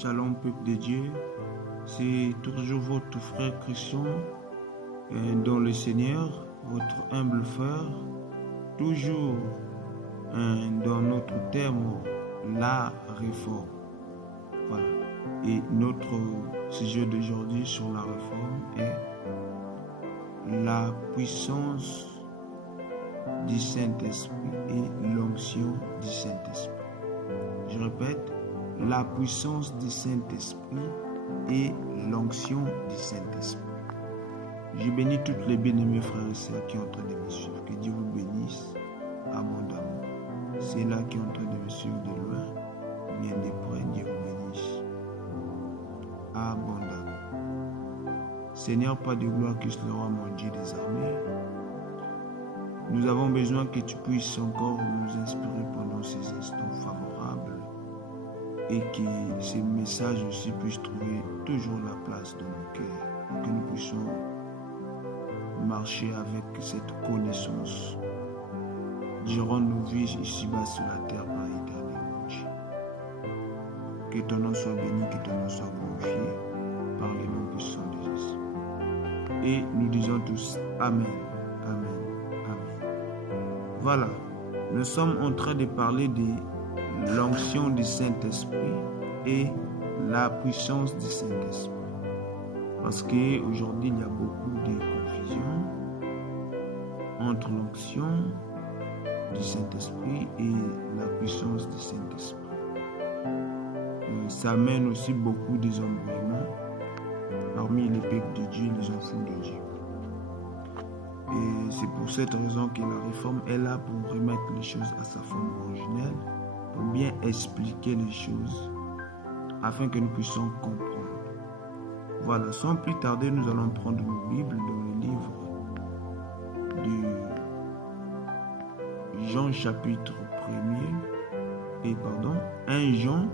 Shalom peuple de Dieu, c'est toujours votre frère Christian dans le Seigneur, votre humble frère, toujours dans notre thème, la réforme. Voilà. Et notre sujet d'aujourd'hui sur la réforme est la puissance du Saint-Esprit et l'onction du Saint-Esprit. Je répète, la puissance du Saint-Esprit et l'onction du Saint-Esprit. Je bénis toutes les bien-aimés frères et sœurs qui sont en train de me suivre. Que Dieu vous bénisse abondamment. C'est là qui est en train de me suivre de loin, bien de près, Dieu vous bénisse abondamment. Seigneur, Père de gloire, que le roi mon Dieu des armées, nous avons besoin que tu puisses encore nous inspirer pendant ces instants favorables et que ces messages aussi puissent trouver toujours la place dans nos cœurs, pour que nous puissions marcher avec cette connaissance durant nos vies ici-bas sur la terre par éternellement. Que ton nom soit béni, que ton nom soit glorifié par les noms puissants de Jésus. Et nous disons tous Amen, Amen, Amen. Voilà, nous sommes en train de parler de l'onction du Saint-Esprit et la puissance du Saint-Esprit. Parce qu'aujourd'hui, il y a beaucoup de confusion entre l'onction du Saint-Esprit et la puissance du Saint-Esprit. Et ça amène aussi beaucoup de désembrouillements parmi les peuples de Dieu et les enfants de Dieu. Et c'est pour cette raison que la réforme est là pour remettre les choses à sa forme originelle, pour bien expliquer les choses, afin que nous puissions comprendre. Voilà, sans plus tarder, nous allons prendre nos Bibles dans le livre de Jean chapitre 1 Jean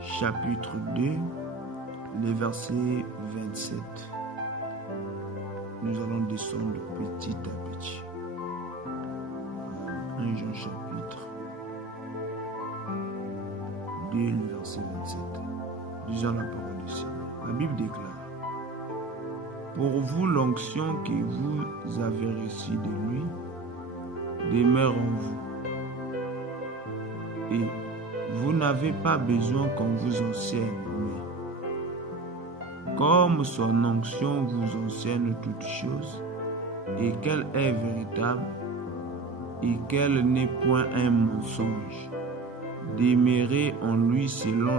chapitre 2, le verset 27. Nous allons descendre petit à petit. 1 Jean chapitre 2, le verset 27. Disons la parole du Seigneur. La Bible déclare: pour vous, l'onction que vous avez reçue de lui demeure en vous. Et vous n'avez pas besoin qu'on vous enseigne, mais comme son onction vous enseigne toutes choses, et qu'elle est véritable, et qu'elle n'est point un mensonge, demeurez en lui selon